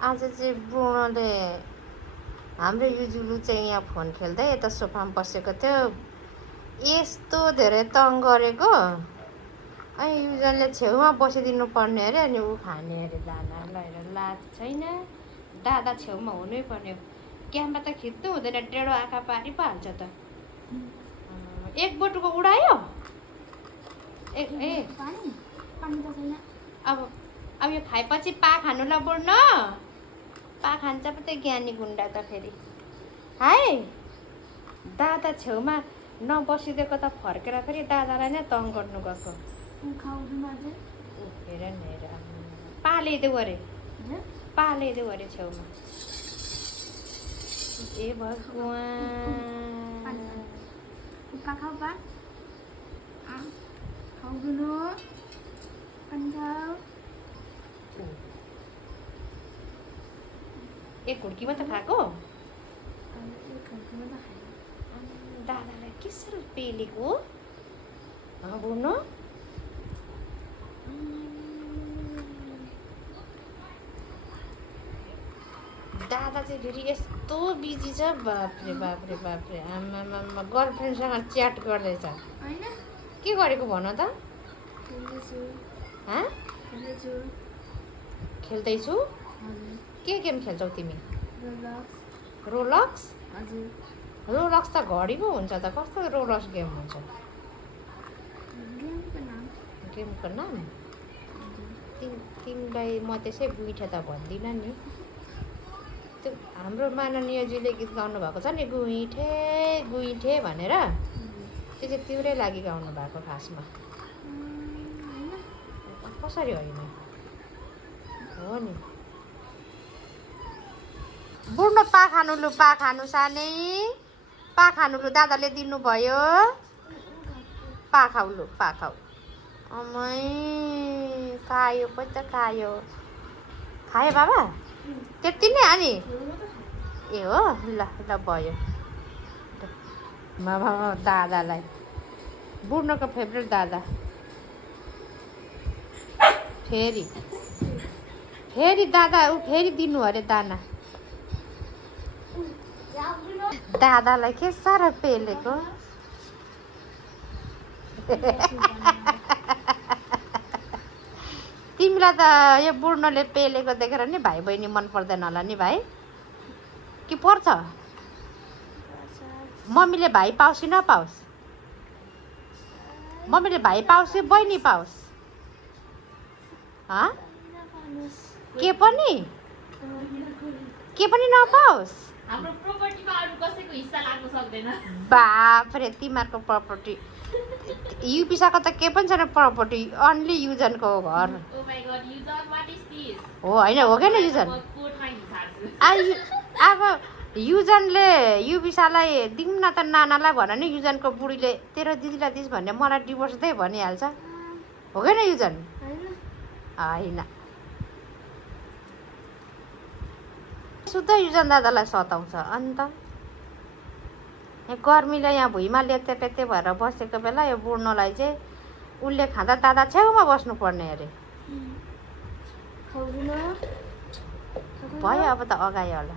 आज चाहिँ बुढोले हाम्रो युजुलु चाहिँ यहाँ फोन खेल्दै यता सोफामा बसेको थियो। यस्तो धेरै तङ गरेको। अनि युजनले छेउमा बसिदिनु पर्ने अरे। अनि ऊ खाने अरे दाना। ल लाज छैन, दादा छेउमा हुनै पर्ने। क्यामेरा त खिच्नु हुँदैन, टेढो आँखा पारी पो हाल्छ त। एक बटुको उडायो। अब यो खाएपछि पा खानु ल बुढ्न। पा खान्छ पो त ज्ञानी गुन्डा त फेरि। हाय दादा छेउमा नबसिदिएको त फर्केर फेरि दादालाई नै तङ गर्नु गएको। हेर न हेर, पा ल्याइदेऊ अरे, पा ल्याइदेऊ अरे छेउमा। ए भगवान्, एक घुड्की मात्र खाएको। दादालाई के साह्रो पेलेको बुढ्नु। दादा चाहिँ फेरि यस्तो बिजी छ। बाफ्रे बाफ्रे बाफ्रे, आमामा गर्लफ्रेन्डसँग च्याट गर्दैछ। के गरेको भन त। खेल्दैछु। के गेम खेल्छौ तिमी? रोलक्स। रोलक्स त घडी पो हुन्छ त। कस्तो रोलक्स गेम हुन्छ? गेमको नाम तिमीलाई म त्यसै बुइठे त भन्दिनँ नि। त्यो हाम्रो माननीयजीले गीत गाउनु भएको छ नि, गुइठे गुइठे भनेर। त्यो चाहिँ तिम्रै लागि गाउनु भएको खासमा। कसरी होइन हो नि। बुढ्नु पा खानु लु, पा खानु सानै, पा खानु लु। दादाले दिनुभयो, पा खाउ लु, पा खाउ। अमै खायो पो त खायो। खायो बाबा? त्यति नै अनि ए हो। ल ल भयो। बाबा दादालाई, बुढ्नुको फेभरेट दादा। फेरि फेरि दादा ऊ फेरि दिनु अरे दाना। दादालाई के साह्रो पेलेको। तिमीलाई त यो बुढ्नुले पेलेको देखेर नि भाइ बहिनी मन पर्दैन होला नि भाइ? कि पर्छ? मम्मीले भाइ पाओस् कि नपाओस्? मम्मीले भाइ पाओस् कि बहिनी पाओस्? के पनि नपाओस्? हाम्रो प्रोपर्टीमा अरु कसैको हिस्सा लाग्न सक्दैन। बाफरे, तिमीहरूको प्रपर्टी। युपिसाको त के पनि छैन प्रपर्टी, अन्ली युजनको हो घर। Oh my God, Yujan what is this? हो हैन, हो के न युजन? अब युजनले युपिसालाई दिउँ न त नानालाई भन नि। युजनको बुढीले तेरो दिदीलाई दिस भन्ने, मलाई डिभोर्स दे भनिहाल्छ। हो के न युजन? हैन, शुद्ध युजन दादालाई सताउँछ। अन्त गर्मीले यहाँ भुइँमा लेते पेते भएर बसेको बेला यो बुढ्नुलाई चाहिँ उसले खाँदा दादा छेउमा बस्नु पर्ने अरे। भयो अब त अगायो होला।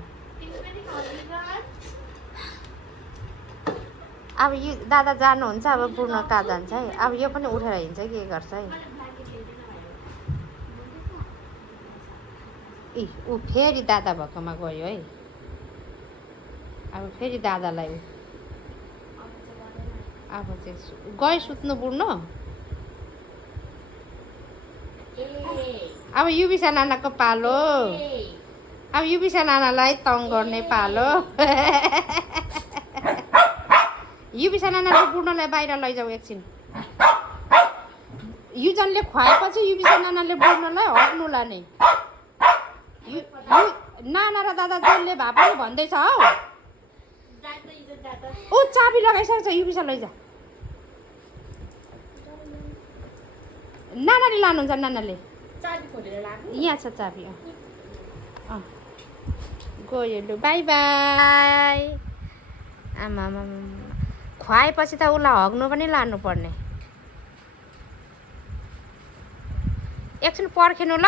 अब यो दादा जानुहुन्छ, अब बुढ्नु कहाँ जान्छ है? अब यो पनि उठेर हिँड्छ, के गर्छ है? ऊ फेरि दादा भएकोमा गयो है। अब फेरि दादालाई अब चाहिँ गयो सुत्नु बुढ्नु। अब युबिसा नानाको पालो। अब युबिसा नानालाई तङ गर्ने पालो। युबिसा नानाले बुढ्नुलाई बाहिर लैजाऊ एकछिन। युजनले खुवाएपछि युबिसा नानाले बुढ्नुलाई हट्नु लाने। नाना र दादा जसले भए पनि भन्दैछ हौ। ऊ चाबी लगाइसकेको छ, युबिसा लैजा। नानाले लानुहुन्छ, नानाले यहाँ छ चाबी। गयो लु, बाई बाई। आमा खुवाएपछि त उसलाई हग्नु पनि लानुपर्ने। एकछिन पर्खिनु ल।